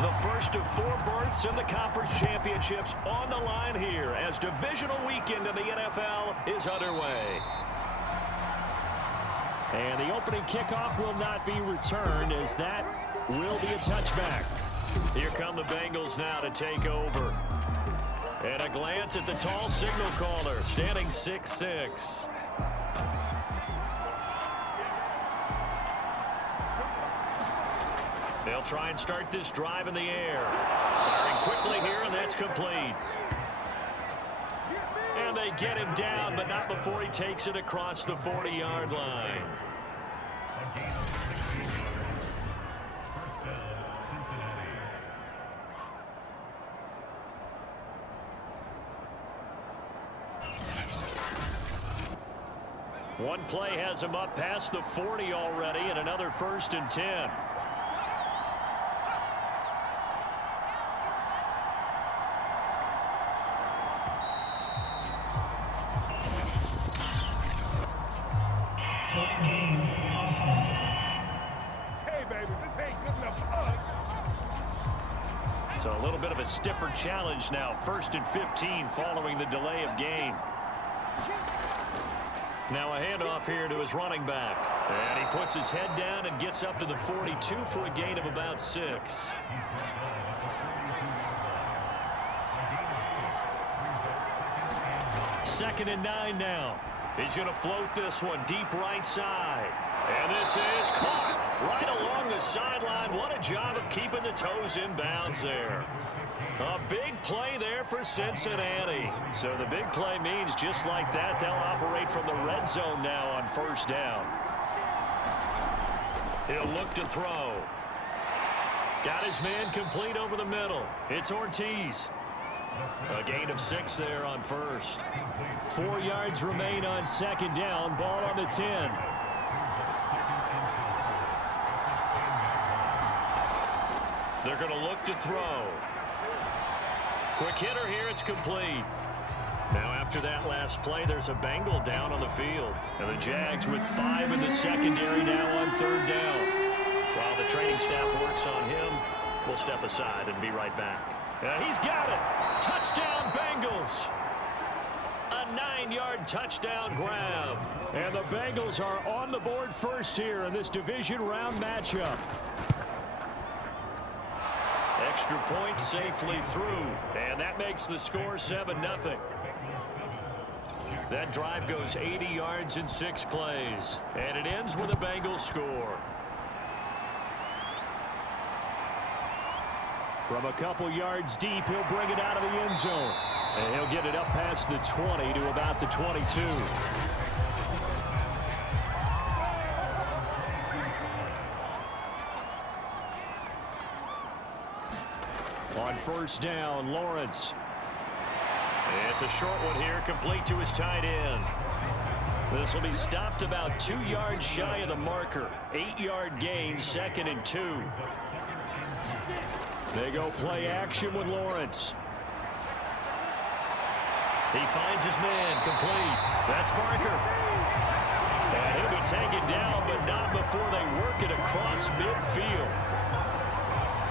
The first of 4 berths in the conference championships on the line here as divisional weekend in the NFL is underway. And the opening kickoff will not be returned as that will be a touchback. Here come the Bengals now to take over. And a glance at the tall signal caller, standing 6'6". They'll try and start this drive in the air. Firing quickly here, and that's complete. And they get him down, but not before he takes it across the 40-yard line. One play has him up past the 40 already, and another 1st and 10. So a little bit of a stiffer challenge now. 1st and 15 following the delay of game. Now a handoff here to his running back. And he puts his head down and gets up to the 42 for a gain of about 6. Second and 9 now. He's going to float this one deep right side. And this is caught right along the sideline. What a job of keeping the toes in bounds there. A big play there for Cincinnati. So the big play means just like that, they'll operate from the red zone now on 1st down. He'll look to throw. Got his man complete over the middle. It's Ortiz. A gain of 6 there on 1st. 4 yards remain on 2nd down. Ball on the 10. They're going to look to throw. Quick hitter here. It's complete. Now after that last play, there's a Bengal down on the field. And the Jags with 5 in the secondary now on 3rd down. While the training staff works on him, we'll step aside and be right back. He's got it. Touchdown, Bengals. A 9-yard touchdown grab. And the Bengals are on the board first here in this division round matchup. Extra point safely through. And that makes the score 7-0. That drive goes 80 yards in 6 plays. And it ends with a Bengals score. From a couple yards deep, he'll bring it out of the end zone. And he'll get it up past the 20 to about the 22. On 1st down, Lawrence. It's a short one here, complete to his tight end. This will be stopped about 2 yards shy of the marker. 8-yard gain, 2nd and 2. They go play action with Lawrence. He finds his man complete. That's Barker. And he'll be taken down, but not before they work it across midfield.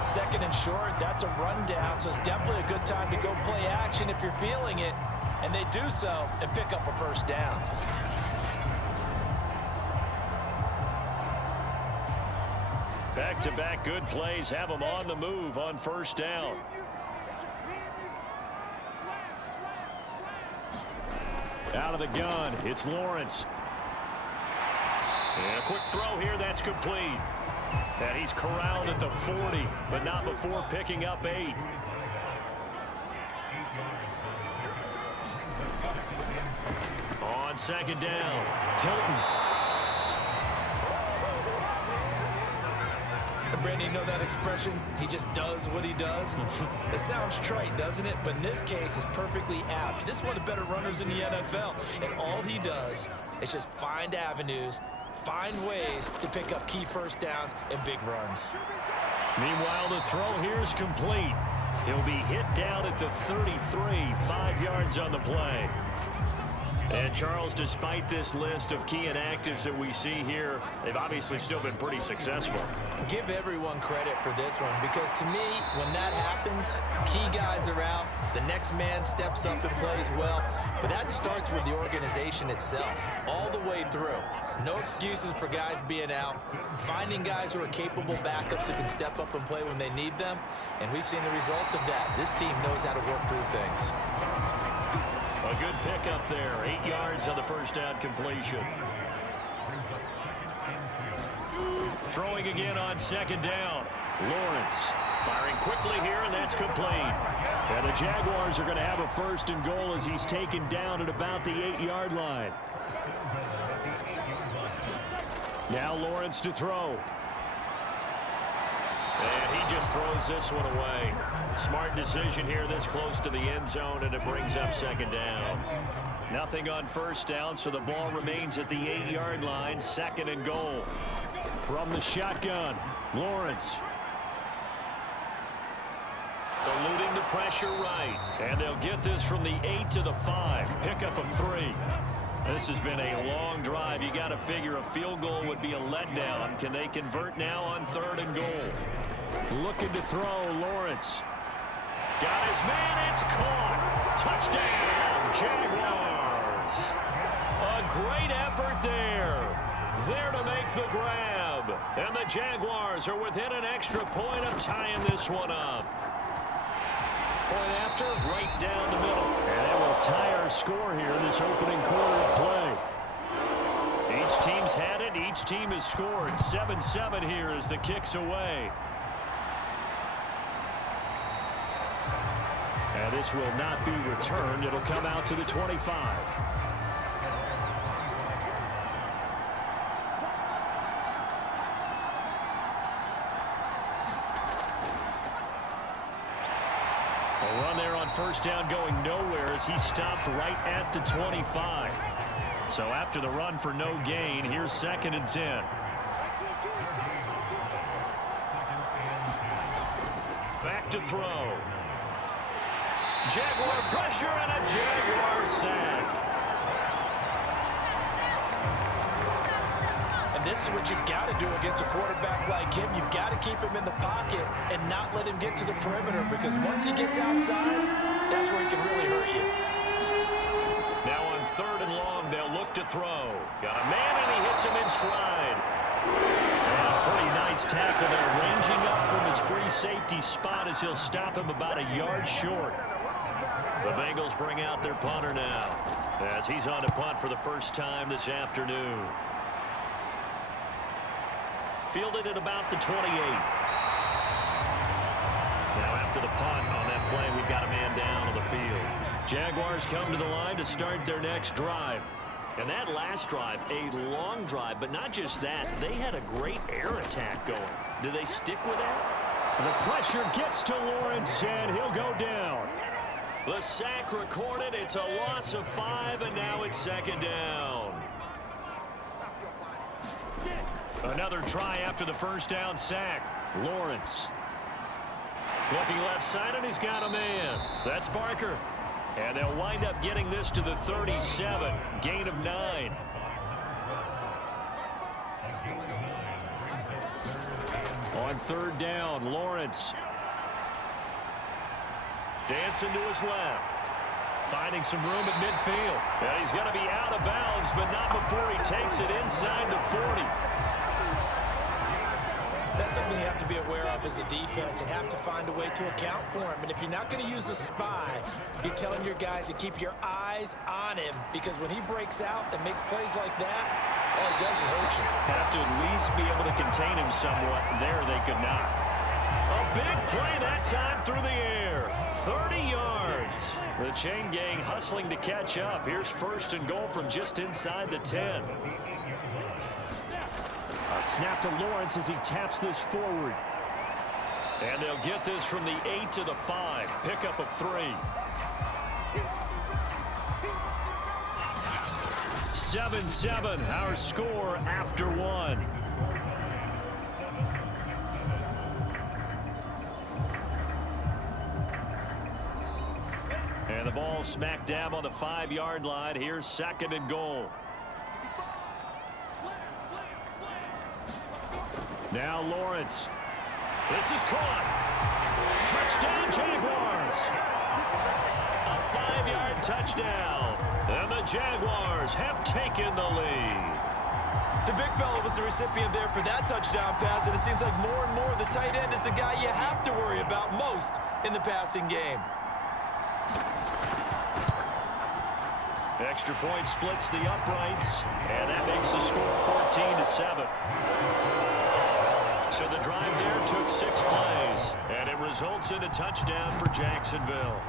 2nd and short, that's a rundown, so it's definitely a good time to go play action if you're feeling it. And they do so and pick up a 1st down. Back-to-back good plays have them on the move on 1st down. Out of the gun, it's Lawrence. And a quick throw here, that's complete. And he's corralled at the 40, but not before picking up 8. On 2nd down, Hilton. Brandon, you know that expression? He just does what he does. It sounds trite, doesn't it? But in this case, it's perfectly apt. This is one of the better runners in the NFL. And all he does is just find avenues, find ways to pick up key 1st downs and big runs. Meanwhile, the throw here is complete. He'll be hit down at the 33, 5 yards on the play. And Charles, despite this list of key inactives that we see here, they've obviously still been pretty successful. Give everyone credit for this one, because to me, when that happens, key guys are out, the next man steps up and plays well, but that starts with the organization itself, all the way through. No excuses for guys being out, finding guys who are capable backups who can step up and play when they need them, and we've seen the results of that. This team knows how to work through things. A good pickup there. 8 yards on the first down completion. Throwing again on second down. Lawrence firing quickly here, and that's complete. And the Jaguars are going to have a first and goal as he's taken down at about the 8-yard line. Now Lawrence to throw. And he just throws this one away. Smart decision here this close to the end zone, and it brings up second down. Nothing on first down, so the ball remains at the 8-yard line, second and goal. From the shotgun, Lawrence. Eluding the pressure right. And they'll get this from the 8 to the 5. Pickup of 3. This has been a long drive. You got to figure a field goal would be a letdown. Can they convert now on third and goal? Looking to throw, Lawrence. Got his man, it's caught. Touchdown, Jaguars. A great effort there. There to make the grab. And the Jaguars are within an extra point of tying this one up. Point after, right down the middle. And that will tie our score here in this opening quarter of play. Each team's had it. Each team has scored. 7-7 here as the kick's away. And this will not be returned. It'll come out to the 25. A run there on first down going nowhere as he stopped right at the 25. So after the run for no gain, here's 2nd and 10. Back to throw. Jaguar pressure and a Jaguar sack. And this is what you've got to do against a quarterback like him. You've got to keep him in the pocket and not let him get to the perimeter, because once he gets outside, that's where he can really hurt you. Now on third and long, they'll look to throw. Got a man, and he hits him in stride. And a pretty nice tackle there, ranging up from his free safety spot as he'll stop him about a yard short. The Bengals bring out their punter now as he's on to punt for the first time this afternoon. Fielded at about the 28. Now after the punt on that play, we've got a man down on the field. Jaguars come to the line to start their next drive. And that last drive, a long drive, but not just that. They had a great air attack going. Do they stick with that? The pressure gets to Lawrence, and he'll go down. The sack recorded. It's a loss of 5, and now it's second down. Another try after the first down sack. Lawrence. Looking left side, and he's got a man. That's Barker. And they'll wind up getting this to the 37. Gain of 9. On third down, Lawrence. Dancing to his left. Finding some room at midfield. And he's going to be out of bounds, but not before he takes it inside the 40. That's something you have to be aware of as a defense and have to find a way to account for him. And if you're not going to use a spy, you're telling your guys to keep your eyes on him, because when he breaks out and makes plays like that, all he does is hurt you. Have to at least be able to contain him somewhat. There they could not. A big play that time through the air. 30 yards. The chain gang hustling to catch up. Here's first and goal from just inside the 10. A snap to Lawrence as he taps this forward. And they'll get this from the 8 to the 5. Pickup of 3. 7-7, our score after 1. And the ball smack dab on the 5-yard line. Here's 2nd and goal. Now Lawrence. This is caught. Touchdown Jaguars. A 5-yard touchdown. And the Jaguars have taken the lead. The big fella was the recipient there for that touchdown pass, and it seems like more and more the tight end is the guy you have to worry about most in the passing game. Extra point splits the uprights, and that makes the score 14-7. So the drive there took 6 plays, and it results in a touchdown for Jacksonville.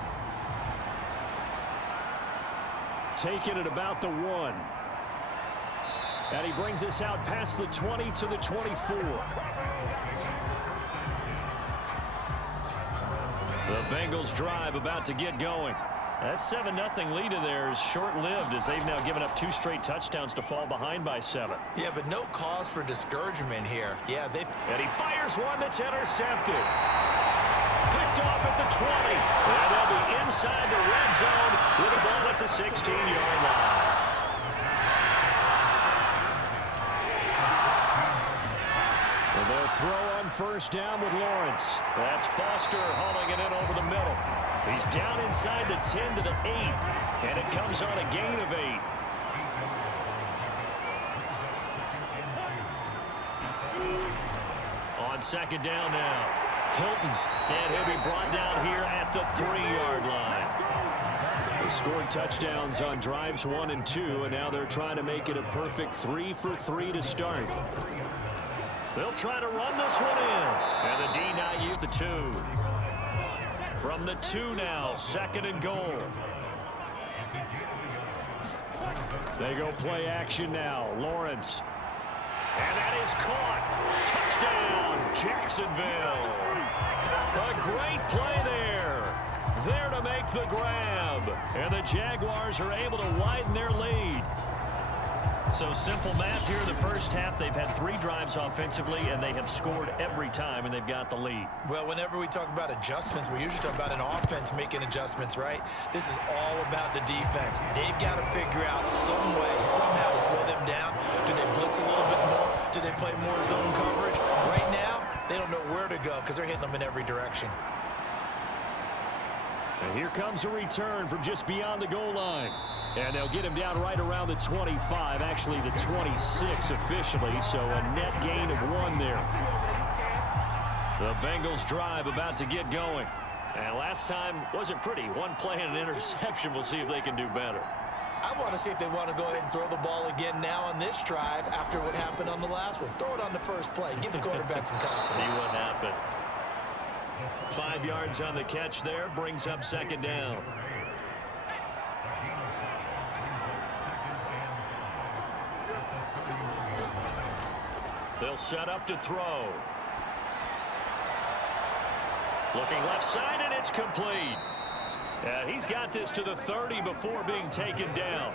Taken at about the 1. And he brings us out past the 20 to the 24. The Bengals drive about to get going. That 7-0 lead of theirs short-lived as they've now given up 2 straight touchdowns to fall behind by 7. Yeah, but no cause for discouragement here. Yeah, and he fires one that's intercepted. Picked off at the 20. And they'll be inside the red zone with a ball at the 16-yard line. And they'll throw on 1st down with Lawrence. That's Foster hauling it in over the middle. He's down inside the 10 to the 8, and it comes on a gain of 8. On 2nd down now, Hilton, and he'll be brought down here at the 3-yard line. They scored touchdowns on drives 1 and 2, and now they're trying to make it a perfect 3 for 3 to start. They'll try to run this one in, and the D not use the 2. From the 2 now, 2nd and goal. They go play action now. Lawrence. And that is caught. Touchdown, Jacksonville. A great play there. There to make the grab. And the Jaguars are able to widen their lead. So simple math here in the first half. They've had 3 drives offensively, and they have scored every time, and they've got the lead. Well, whenever we talk about adjustments, we usually talk about an offense making adjustments, right? This is all about the defense. They've got to figure out some way, somehow to slow them down. Do they blitz a little bit more? Do they play more zone coverage? Right now, they don't know where to go because they're hitting them in every direction. And here comes a return from just beyond the goal line. And they'll get him down right around the 25, actually the 26 officially, so a net gain of 1 there. The Bengals drive about to get going. And last time wasn't pretty. 1 play and an interception. We'll see if they can do better. I want to see if they want to go ahead and throw the ball again now on this drive after what happened on the last one. Throw it on the first play. Give the quarterback some confidence. See what happens. 5 yards on the catch there, brings up 2nd down. They'll set up to throw. Looking left side, and it's complete. And he's got this to the 30 before being taken down.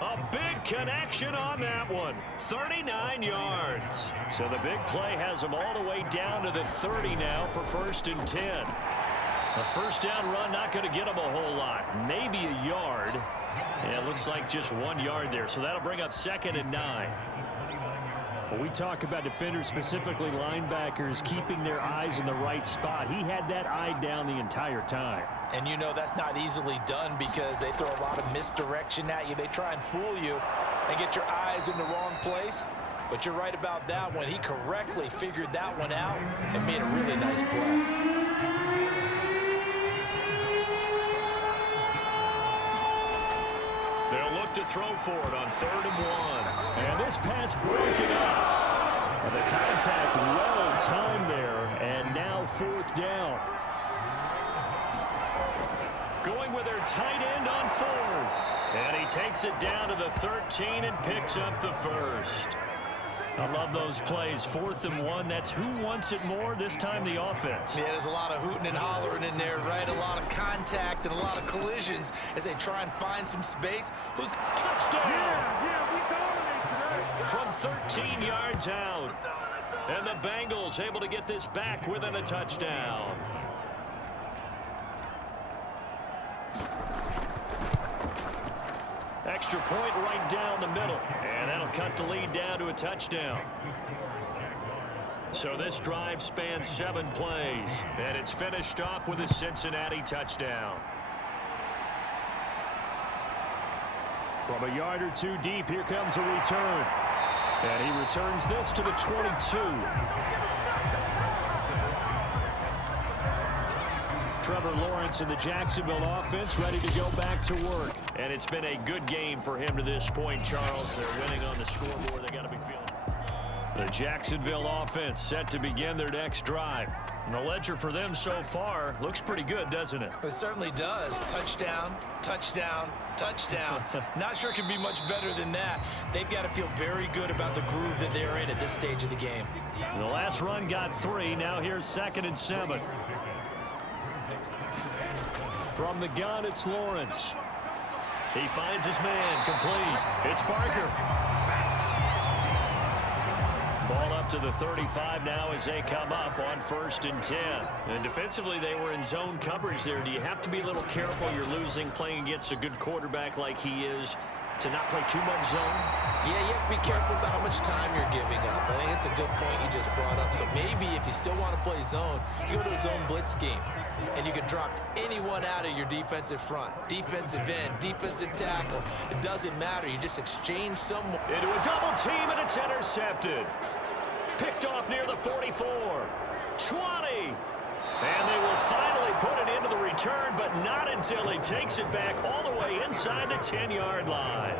A big connection on that one. 39 yards. So the big play has him all the way down to the 30 now for 1st and 10. A 1st down run not going to get him a whole lot. Maybe a yard. Yeah, it looks like just 1 yard there. So that'll bring up 2nd and 9. When we talk about defenders, specifically linebackers, keeping their eyes in the right spot, he had that eye down the entire time. And you know that's not easily done because they throw a lot of misdirection at you. They try and fool you and get your eyes in the wrong place. But you're right about that one. He correctly figured that one out and made a really nice play. They'll look to throw for it on 3rd and 1. And this pass broken up. And the contact well timed there. And now 4th down. Going with their tight end on 4th. And he takes it down to the 13 and picks up the 1st. I love those plays. 4th and 1. That's who wants it more, this time the offense. Yeah, there's a lot of hooting and hollering in there, right? A lot of contact and a lot of collisions as they try and find some space. Who's touchdown? Yeah, we dominate today. From 13 yards out. And the Bengals able to get this back within a touchdown. extra point right down the middle. And that'll cut the lead down to a touchdown. So this drive spans 7 plays, and it's finished off with a Cincinnati touchdown. From a yard or two deep, here comes a return. And he returns this to the 22. Trevor Lawrence and the Jacksonville offense ready to go back to work. And it's been a good game for him to this point, Charles. They're winning on the scoreboard. They got to be feeling. The Jacksonville offense set to begin their next drive. And the ledger for them so far looks pretty good, doesn't it? It certainly does. Touchdown, touchdown, touchdown. Not sure it can be much better than that. They've got to feel very good about the groove that they're in at this stage of the game. The last run got 3. Now here's 2nd and 7. From the gun, it's Lawrence. He finds his man, complete. It's Barker. Ball up to the 35 now as they come up on 1st and 10. And defensively, they were in zone coverage there. Do you have to be a little careful? You're losing playing against a good quarterback like he is to not play too much zone? Yeah, you have to be careful about how much time you're giving up. I think it's a good point you just brought up. So maybe if you still want to play zone, you go to a zone blitz scheme. And you can drop anyone out of your defensive front. Defensive end, defensive tackle. It doesn't matter. You just exchange someone. Into a double team, and it's intercepted. Picked off near the 44. 20. And they will finally put it into the return, but not until he takes it back all the way inside the 10-yard line.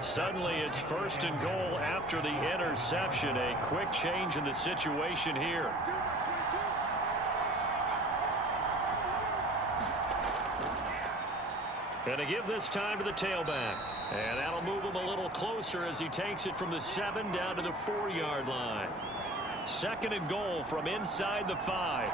Suddenly, it's 1st and goal after the interception. A quick change in the situation here. And to give this time to the tailback. And that'll move him a little closer as he takes it from the 7 down to the 4-yard line. 2nd and goal from inside the 5.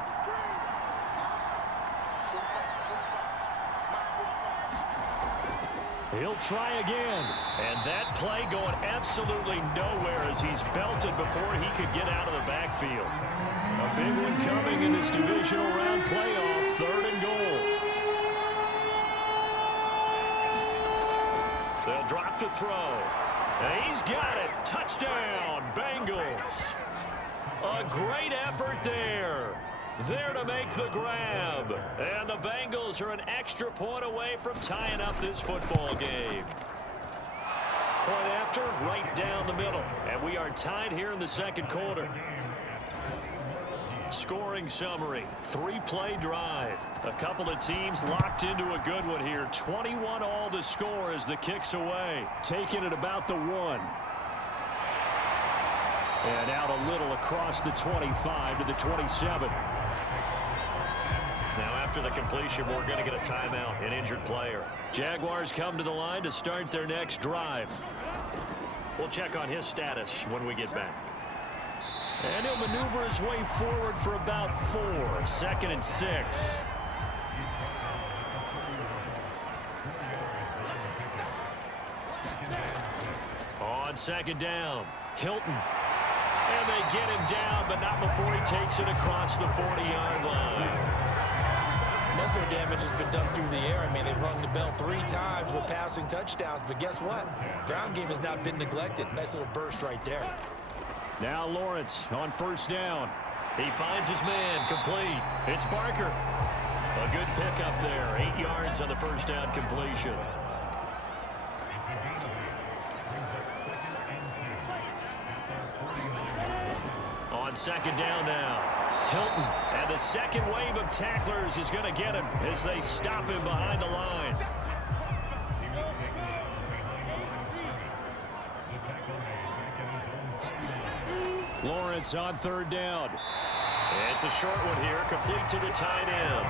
He'll try again. And that play going absolutely nowhere as he's belted before he could get out of the backfield. A big one coming in this divisional round playoff. 3rd and goal. They'll drop to throw. And he's got it. Touchdown, Bengals. A great effort there. There to make the grab. And the Bengals are an extra point away from tying up this football game. Point after, right down the middle. And we are tied here in the 2nd quarter. Scoring summary, 3-play drive. A couple of teams locked into a good one here. 21 all the score as the kick's away. Taking it about the 1. And out a little across the 25 to the 27. Now after the completion, we're going to get a timeout, an injured player. Jaguars come to the line to start their next drive. We'll check on his status when we get back. And he'll maneuver his way forward for about 4. 2nd and 6. On 2nd down, Hilton. And they get him down, but not before he takes it across the 40-yard line. Most of their damage has been done through the air. I mean, they've rung the bell 3 times with passing touchdowns, but guess what? Ground game has not been neglected. Nice little burst right there. Now Lawrence on 1st down. He finds his man, complete. It's Barker. A good pickup there. 8 yards on the 1st down completion. On 2nd down now. Hilton. And the second wave of tacklers is going to get him as they stop him behind the line. Lawrence on 3rd down. It's a short one here, complete to the tight end.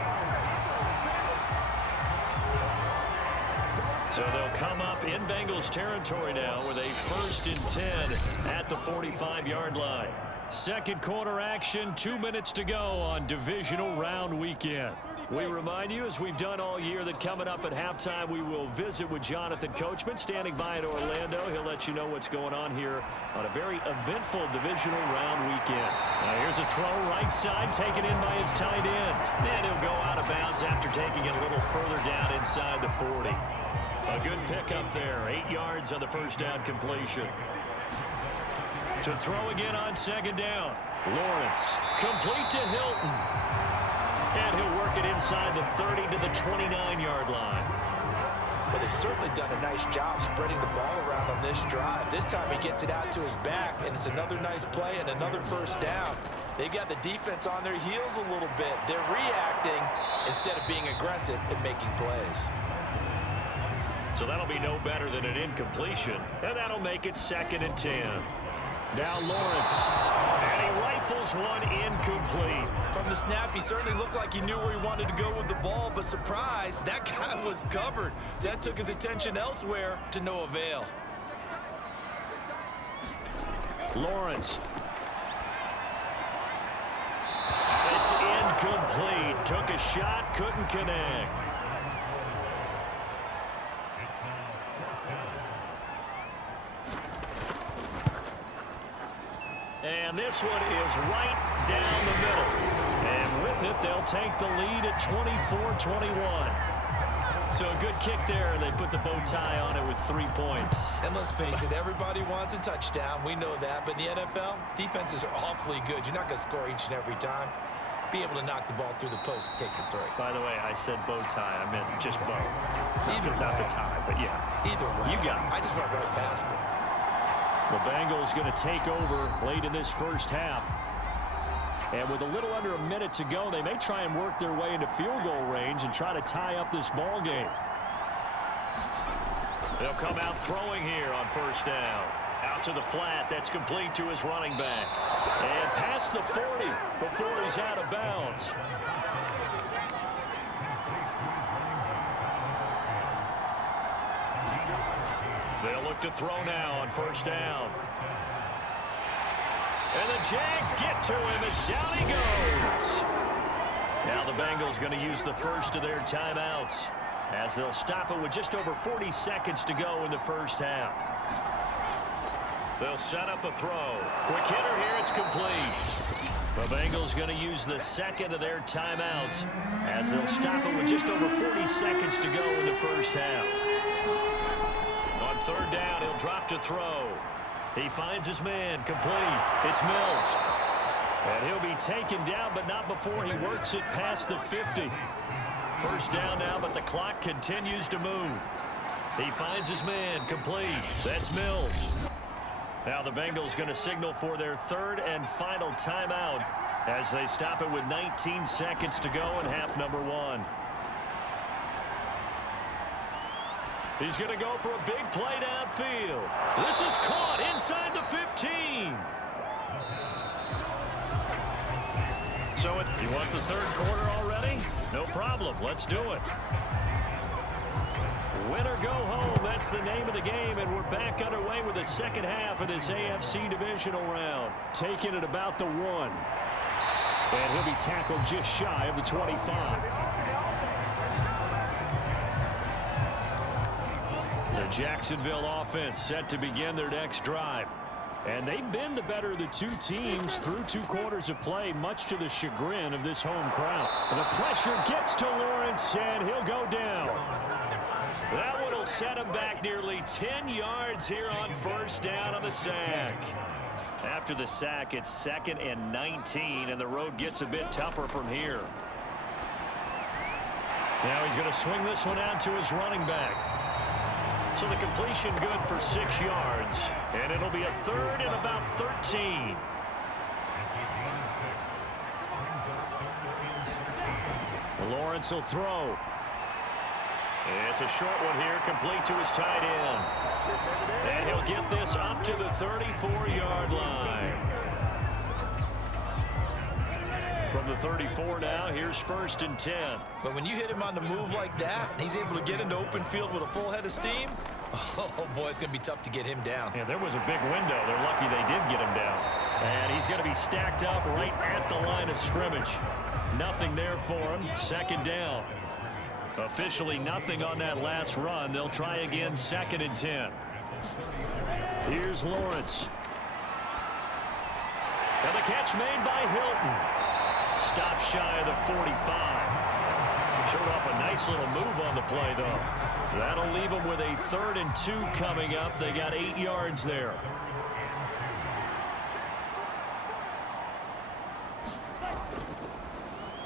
So they'll come up in Bengals territory now with a 1st and 10 at the 45-yard line. 2nd quarter action, 2 minutes to go on divisional round weekend. We remind you, as we've done all year, that coming up at halftime, we will visit with Jonathan Coachman, standing by in Orlando. He'll let you know what's going on here on a very eventful divisional round weekend. Now here's a throw right side, taken in by his tight end. And he'll go out of bounds after taking it a little further down inside the 40. A good pickup there. 8 yards on the first down completion. To throw again on second down. Lawrence, complete to Hilton. And he'll work it inside the 30 to the 29-yard line. Well, they've certainly done a nice job spreading the ball around on this drive. This time he gets it out to his back, and it's another nice play and another first down. They've got the defense on their heels a little bit. They're reacting instead of being aggressive and making plays. So that'll be no better than an incompletion, and that'll make it 2nd and 10. Now Lawrence, and he rifles one incomplete. From the snap, he certainly looked like he knew where he wanted to go with the ball, but surprise, that guy was covered. So that took his attention elsewhere to no avail. Lawrence. It's incomplete. Took a shot, couldn't connect. And this one is right down the middle. And with it, they'll take the lead at 24-21. So a good kick there, and they put the bow tie on it with 3 points. And let's face it, everybody wants a touchdown. We know that. But in the NFL, defenses are awfully good. You're not going to score each and every time. Be able to knock the ball through the post and take the three. By the way, I said bow tie. I meant just bow. Either way. Not the tie, but yeah. Either way. You got it. I just went right past it. The Bengals going to take over late in this first half. And with a little under a minute to go, they may try and work their way into field goal range and try to tie up this ball game. They'll come out throwing here on first down. Out to the flat. That's complete to his running back. And past the 40 before he's out of bounds. They'll look to throw now on first down. And the Jags get to him as down he goes. Now the Bengals going to use the first of their timeouts as they'll stop it with just over 40 seconds to go in the first half. They'll set up a throw. Quick hitter here, it's complete. The Bengals going to use the second of their timeouts as they'll stop it with just over 40 seconds to go in the first half. On third down, he'll drop to throw. He finds his man, complete. It's Mills. And he'll be taken down, but not before he works it past the 50. First down now, but the clock continues to move. He finds his man, complete. That's Mills. Now the Bengals going to signal for their third and final timeout as they stop it with 19 seconds to go in half number one. He's going to go for a big play downfield. This is caught inside the 15. So you want the third quarter already? No problem. Let's do it. Win or go home, that's the name of the game, and we're back underway with the second half of this AFC Divisional round. Taking it about the 1. And he'll be tackled just shy of the 25. The Jacksonville offense set to begin their next drive. And they've been the better of the two teams through 2 quarters of play, much to the chagrin of this home crowd. The pressure gets to Lawrence, and he'll go down. That one will set him back nearly 10 yards here on first down on the sack. After the sack, it's 2nd and 19, and the road gets a bit tougher from here. Now he's going to swing this one out to his running back. So the completion good for 6 yards, and it'll be a third and about 13. Lawrence will throw. It's a short one here, complete to his tight end. And he'll get this up to the 34-yard line. From the 34 now, here's 1st and 10. But when you hit him on the move like that, he's able to get into open field with a full head of steam. Oh, boy, it's going to be tough to get him down. Yeah, there was a big window. They're lucky they did get him down. And he's going to be stacked up right at the line of scrimmage. Nothing there for him. 2nd down. Officially nothing on that last run. They'll try again 2nd and 10. Here's Lawrence. And the catch made by Hilton. Stopped shy of the 45. Showed off a nice little move on the play, though. That'll leave them with a 3rd and 2 coming up. They got 8 yards there.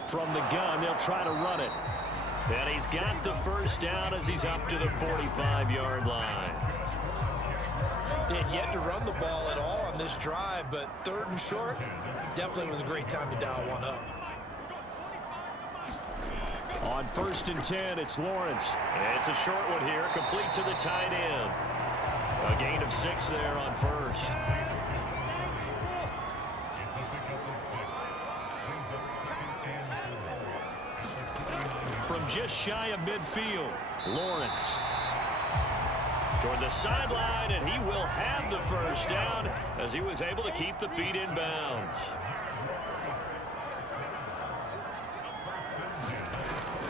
From the gun, they'll try to run it. And he's got the first down as he's up to the 45-yard line. They had yet to run the ball at all on this drive, but 3rd and short definitely was a great time to dial one up. On 1st and 10, it's Lawrence. And it's a short one here, complete to the tight end. A gain of 6 there on 1st. From just shy of midfield, Lawrence toward the sideline, and he will have the first down as he was able to keep the feet in bounds.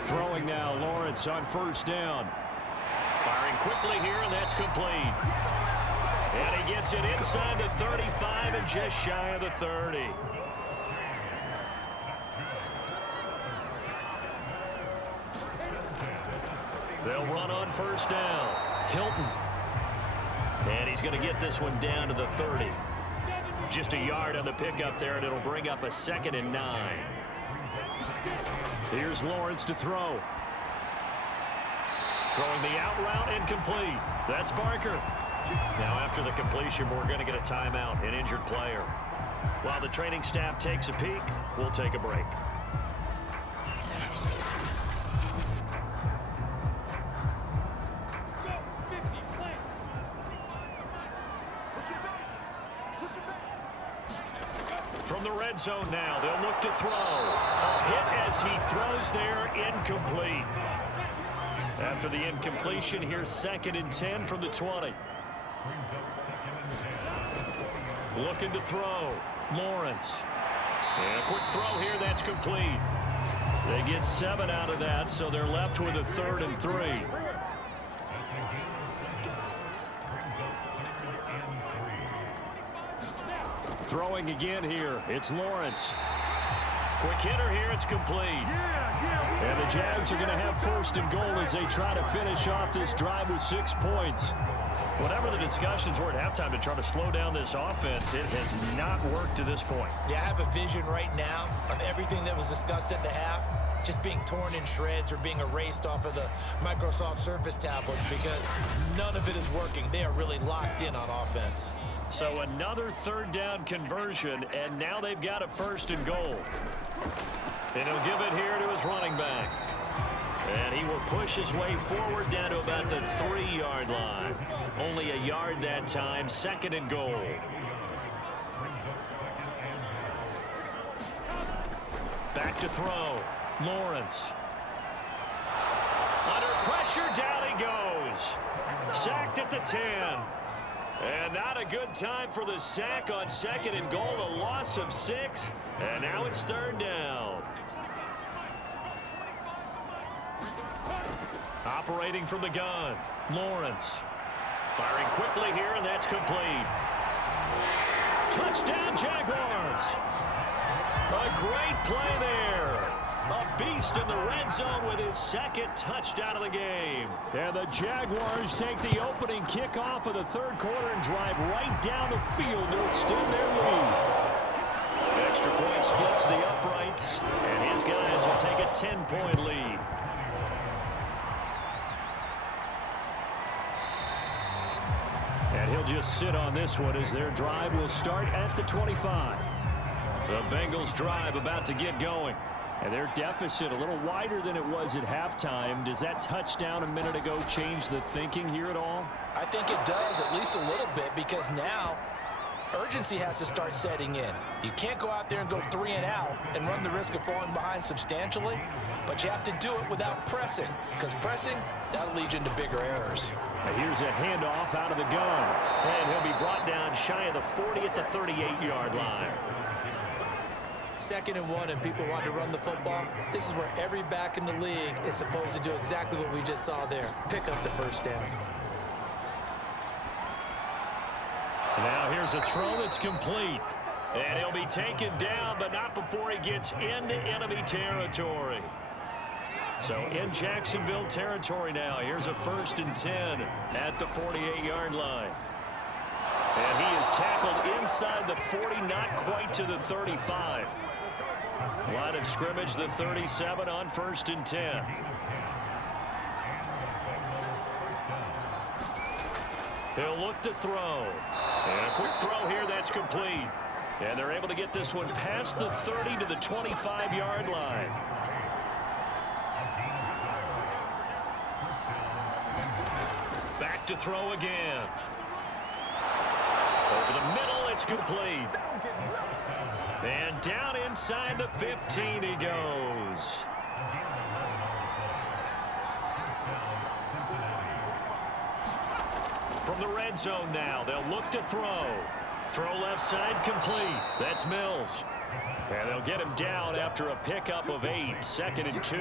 Throwing now, Lawrence on 1st down. Firing quickly here, and that's complete. And he gets it inside the 35 and just shy of the 30. They'll run on 1st down. Hilton. And he's going to get this one down to the 30. Just a yard on the pickup there, and it'll bring up a 2nd and 9. Here's Lawrence to throw. Throwing the out route, incomplete. That's Barker. Now after the completion, we're going to get a timeout, an injured player. While the training staff takes a peek, we'll take a break. From the red zone now, they'll look to throw. A hit as he throws there, incomplete. After the incompletion, here's 2nd and 10 from the 20. Looking to throw. Lawrence. And a quick throw here, that's complete. They get 7 out of that, so they're left with a 3rd and 3. Throwing again here, it's Lawrence. Quick hitter here, it's complete. And the Jags are going to have 1st and goal as they try to finish off this drive with 6 points. Whatever the discussions were at halftime to try to slow down this offense, it has not worked to this point. Yeah, I have a vision right now of everything that was discussed at the half just being torn in shreds or being erased off of the Microsoft Surface tablets because none of it is working. They are really locked in on offense. So another 3rd down conversion, and now they've got a 1st and goal. And he'll give it here to his running back. And he will push his way forward down to about the 3-yard line. Only a yard that time, 2nd and goal. Back to throw. Lawrence. Under pressure, down he goes. Sacked at the 10. And not a good time for the sack on 2nd and goal. A loss of 6. And now it's 3rd down. Operating from the gun, Lawrence. Firing quickly here, and that's complete. Touchdown, Jaguars. A great play there. A beast in the red zone with his 2nd touchdown of the game. And the Jaguars take the opening kickoff of the 3rd quarter and drive right down the field to extend their lead. Extra point splits the uprights, and his guys will take a 10-point lead. And he'll just sit on this one as their drive will start at the 25. The Bengals drive about to get going. And their deficit a little wider than it was at halftime. Does that touchdown a minute ago change the thinking here at all? I think it does, at least a little bit, because now urgency has to start setting in. You can't go out there and go 3 and out and run the risk of falling behind substantially, but you have to do it without pressing, because pressing, that'll lead you into bigger errors. And here's a handoff out of the gun. And he'll be brought down shy of the 40 at the 38-yard line. 2nd and 1 and people want to run the football. This is where every back in the league is supposed to do exactly what we just saw there. Pick up the 1st down. Now here's a throw that's complete. And he'll be taken down, but not before he gets into enemy territory. So in Jacksonville territory now. Here's a 1st and 10 at the 48-yard line. And he is tackled inside the 40, not quite to the 35. Line of scrimmage, the 37 on 1st and 10. He'll look to throw. And a quick throw here that's complete. And they're able to get this one past the 30 to the 25-yard line. Back to throw again. Over the middle, it's complete. And down inside the 15 he goes. From the red zone now, they'll look to throw. Throw left side complete. That's Mills. And they'll get him down after a pickup of 8. 2nd and 2.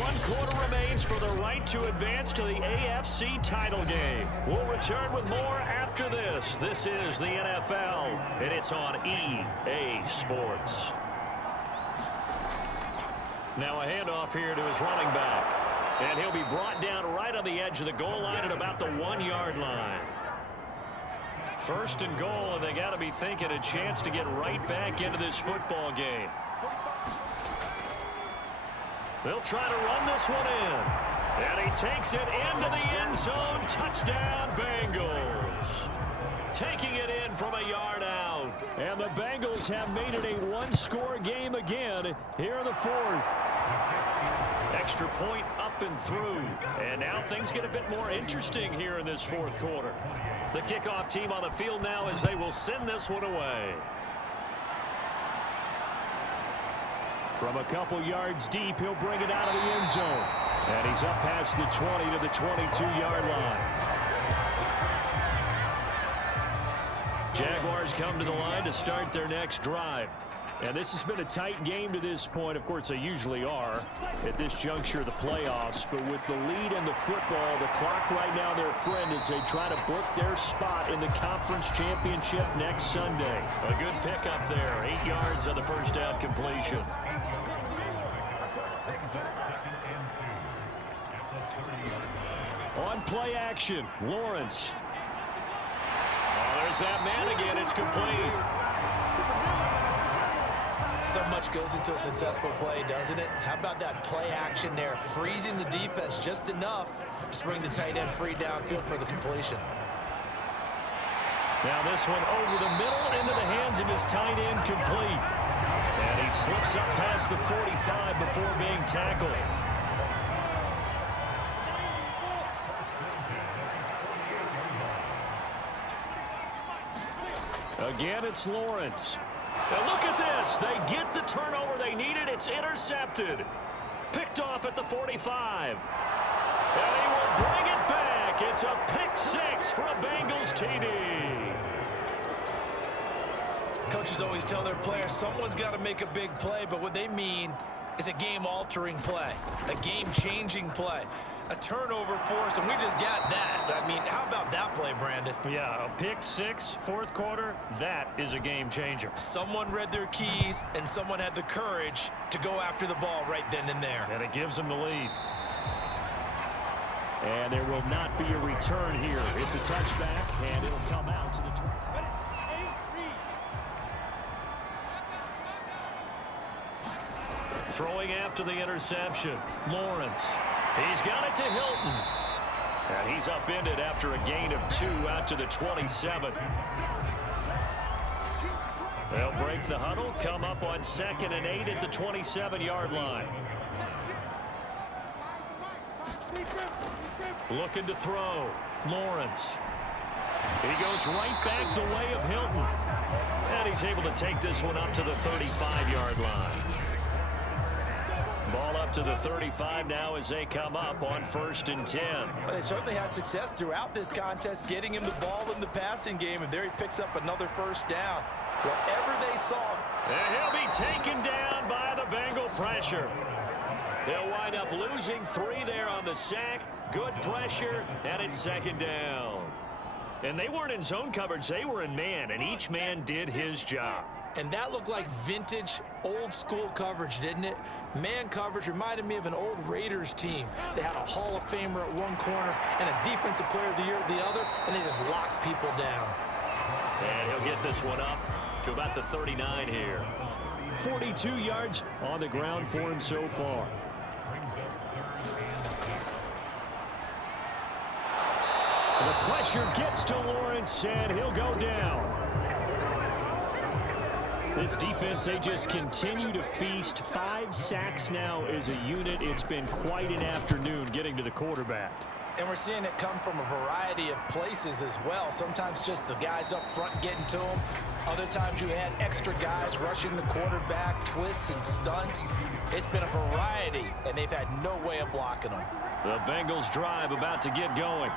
One quarter remains for the right to advance to the AFC title game. We'll return with more after this. This is the NFL, and it's on EA Sports. Now a handoff here to his running back. And he'll be brought down right on the edge of the goal line at about the 1-yard line. 1st and goal, and they got to be thinking a chance to get right back into this football game. They'll try to run this one in. And he takes it into the end zone. Touchdown, Bengals. Taking it in from a yard out. And the Bengals have made it a one-score game again here in the 4th. Extra point up and through. And now things get a bit more interesting here in this 4th quarter. The kickoff team on the field now as they will send this one away. From a couple yards deep, he'll bring it out of the end zone. And he's up past the 20 to the 22-yard line. Jaguars come to the line to start their next drive. And this has been a tight game to this point. Of course, they usually are at this juncture of the playoffs. But with the lead in the football, the clock right now their friend as they try to book their spot in the conference championship next Sunday. A good pickup there. 8 yards on the first down completion. On play action, Lawrence. Oh, there's that man again. It's complete. So much goes into a successful play, doesn't it? How about that play action there, freezing the defense just enough to bring the tight end free downfield for the completion. Now this one over the middle into the hands of his tight end, complete. And he slips up past the 45 before being tackled. Again, it's Lawrence. Now look at this. They get the turnover they needed. It's intercepted. Picked off at the 45. And he will bring it back. It's a pick 6 for a Bengals TD. Coaches always tell their players someone's got to make a big play, but what they mean is a game-altering play, a game-changing play. A turnover forced, and we just got that. I mean, how about that play, Brandon? Yeah, a pick 6, 4th quarter, that is a game changer. Someone read their keys, and someone had the courage to go after the ball right then and there. And it gives them the lead. And there will not be a return here. It's a touchback, and it'll come out to the 20. Throwing after the interception, Lawrence. He's got it to Hilton. And he's upended after a gain of 2 out to the 27. They'll break the huddle, come up on 2nd and 8 at the 27-yard line. Looking to throw, Lawrence. He goes right back the way of Hilton. And he's able to take this one up to the 35-yard line. Ball up to the 35 now as they come up on 1st and 10. But they certainly had success throughout this contest, getting him the ball in the passing game, and there he picks up another 1st down. Wherever they saw. And he'll be taken down by the Bengal pressure. They'll wind up losing 3 there on the sack. Good pressure, and it's 2nd down. And they weren't in zone coverage. They were in man, and each man did his job. And that looked like vintage, old-school coverage, didn't it? Man coverage reminded me of an old Raiders team. They had a Hall of Famer at one corner and a Defensive Player of the Year at the other, and they just locked people down. And he'll get this one up to about the 39 here. 42 yards on the ground for him so far. The pressure gets to Lawrence, and he'll go down. This defense, they just continue to feast. 5 sacks now as a unit. It's been quite an afternoon getting to the quarterback. And we're seeing it come from a variety of places as well. Sometimes just the guys up front getting to him. Other times you had extra guys rushing the quarterback, twists and stunts. It's been a variety, and they've had no way of blocking them. The Bengals drive about to get going.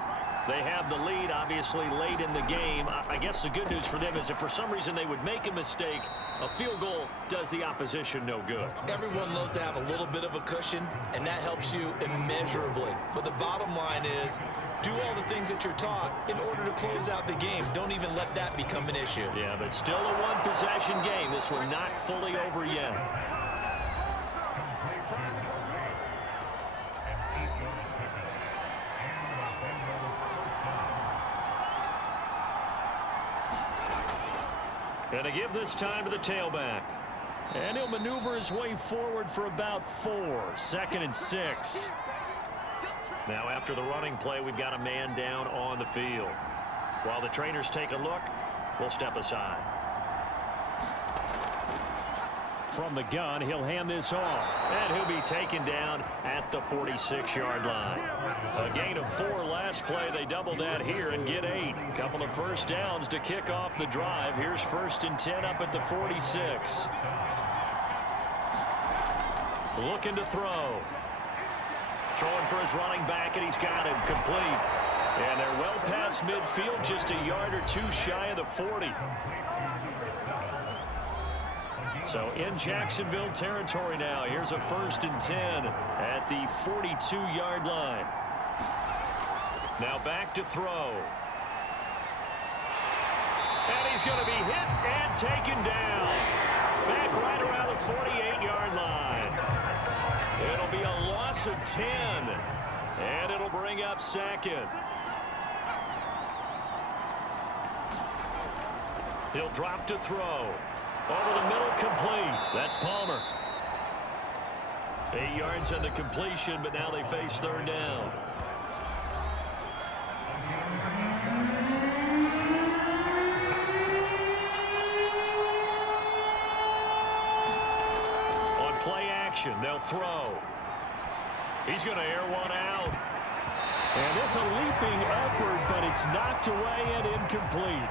They have the lead, obviously, late in the game. I guess the good news for them is if for some reason they would make a mistake, a field goal does the opposition no good. Everyone loves to have a little bit of a cushion, and that helps you immeasurably. But the bottom line is, do all the things that you're taught in order to close out the game. Don't even let that become an issue. Yeah, but still a one-possession game. This one not fully over yet. Going to give this time to the tailback. And he'll maneuver his way forward for about 4. 2nd and 6. Now after the running play, we've got a man down on the field. While the trainers take a look, we'll step aside. From the gun, he'll hand this off. And he'll be taken down at the 46-yard line. A gain of 4 last play. They double that here and get 8. Couple of first downs to kick off the drive. Here's 1st and 10 up at the 46. Looking to throw. Throwing for his running back, and he's got him complete. And they're well past midfield, just a yard or 2 shy of the 40. So in Jacksonville territory now. Here's a 1st and 10 at the 42-yard line. Now back to throw. And he's going to be hit and taken down. Back right around the 48-yard line. It'll be a loss of 10. And it'll bring up 2nd. He'll drop to throw. Over the middle, complete. That's Palmer. 8 yards on the completion, but now they face 3rd down. On play action, they'll throw. He's going to air one out. And it's a leaping effort, but it's knocked away and incomplete.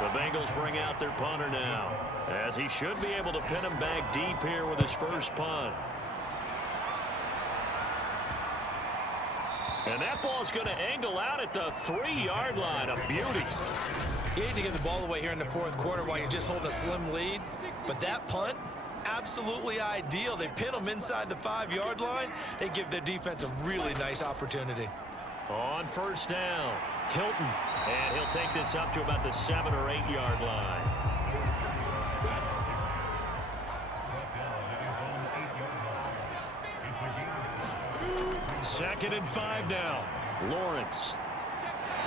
The Bengals bring out their punter now, as he should be able to pin him back deep here with his first punt. And that ball's going to angle out at the 3-yard line. A beauty. You hate to get the ball away here in the 4th quarter while you're just holding a slim lead, but that punt, absolutely ideal. They pin them inside the 5-yard line. They give their defense a really nice opportunity. On 1st down, Hilton. And he'll take this up to about the 7 or 8-yard line. Second and 5 now. Lawrence.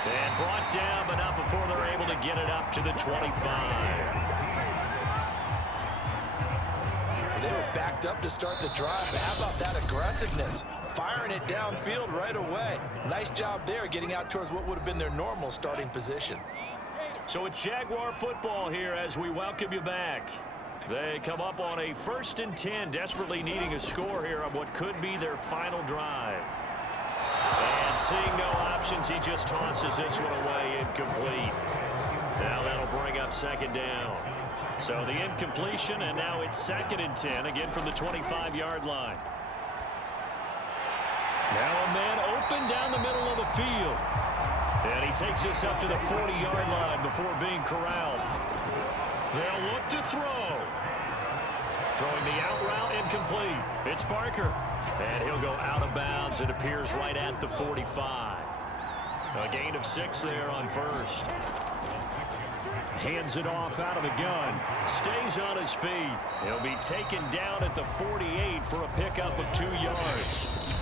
And brought down, but not before they're able to get it up to the 25. They were backed up to start the drive, but how about that aggressiveness? Firing it downfield right away. Nice job there getting out towards what would have been their normal starting position. So it's Jaguar football here as we welcome you back. They come up on a 1st and 10, desperately needing a score here on what could be their final drive. And seeing no options, he just tosses this one away, incomplete. Now that'll bring up 2nd down. So the incompletion, and now it's 2nd and 10, again from the 25-yard line. Now a man open down the middle of the field. And he takes this up to the 40-yard line before being corralled. They'll look to throw. Throwing the out route, incomplete. It's Barker. And he'll go out of bounds. It appears right at the 45. A gain of 6 there on first. Hands it off out of the gun. Stays on his feet. He'll be taken down at the 48 for a pickup of 2 yards.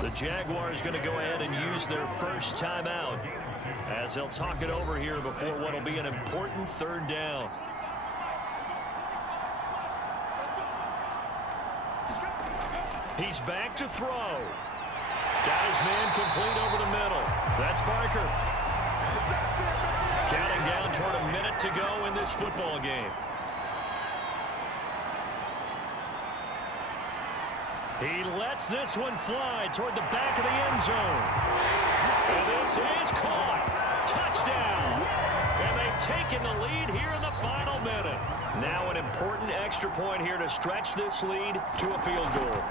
The Jaguars going to go ahead and use their first timeout as they'll talk it over here before what will be an important 3rd down. He's back to throw. Got his man complete over the middle. That's Barker. Counting down toward a minute to go in this football game. He lets this one fly toward the back of the end zone. And this is caught. Touchdown. And they've taken the lead here in the final minute. Now an important extra point here to stretch this lead to a field goal.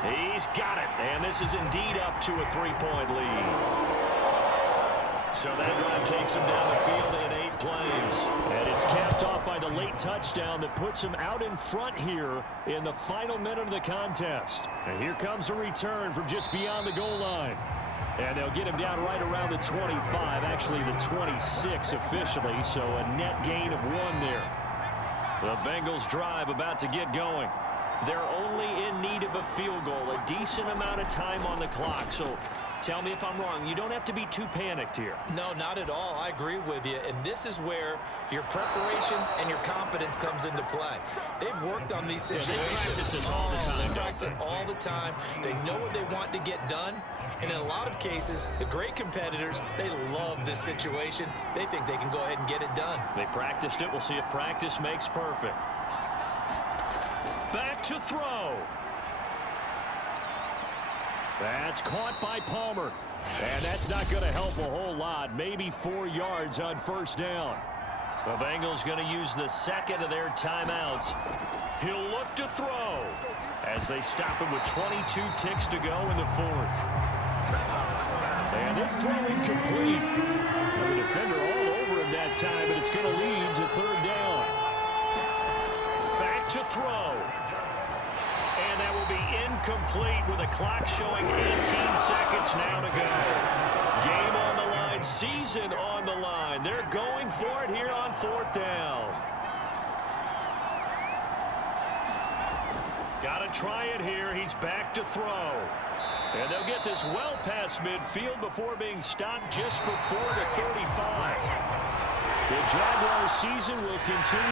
He's got it. And this is indeed up to a 3-point lead. So that drive takes him down the field in 8 plays. And it's capped off by the late touchdown that puts him out in front here in the final minute of the contest. And here comes a return from just beyond the goal line. And they'll get him down right around the 25, actually the 26 officially, so a net gain of 1 there. The Bengals drive about to get going. They're only in need of a field goal, a decent amount of time on the clock. So tell me if I'm wrong. You don't have to be too panicked here. No, not at all. I agree with you. And this is where your preparation and your confidence comes into play. They've worked on these situations. They practice this all the time. They practice it all the time. They know what they want to get done. And in a lot of cases, the great competitors, they love this situation. They think they can go ahead and get it done. They practiced it. We'll see if practice makes perfect. Back to throw. That's caught by Palmer. And that's not going to help a whole lot. Maybe 4 yards on 1st down. The Bengals going to use the 2nd of their timeouts. He'll look to throw as they stop him with 22 ticks to go in the 4th. And this throw incomplete. The defender all over him that time, but it's going to lead to 3rd down. Back to throw. And that will be incomplete with a clock showing 18 seconds now to go. Game on the line, season on the line. They're going for it here on 4th down. Got to try it here. He's back to throw. And they'll get this well past midfield before being stopped just before the 35. The Jaguars season will continue.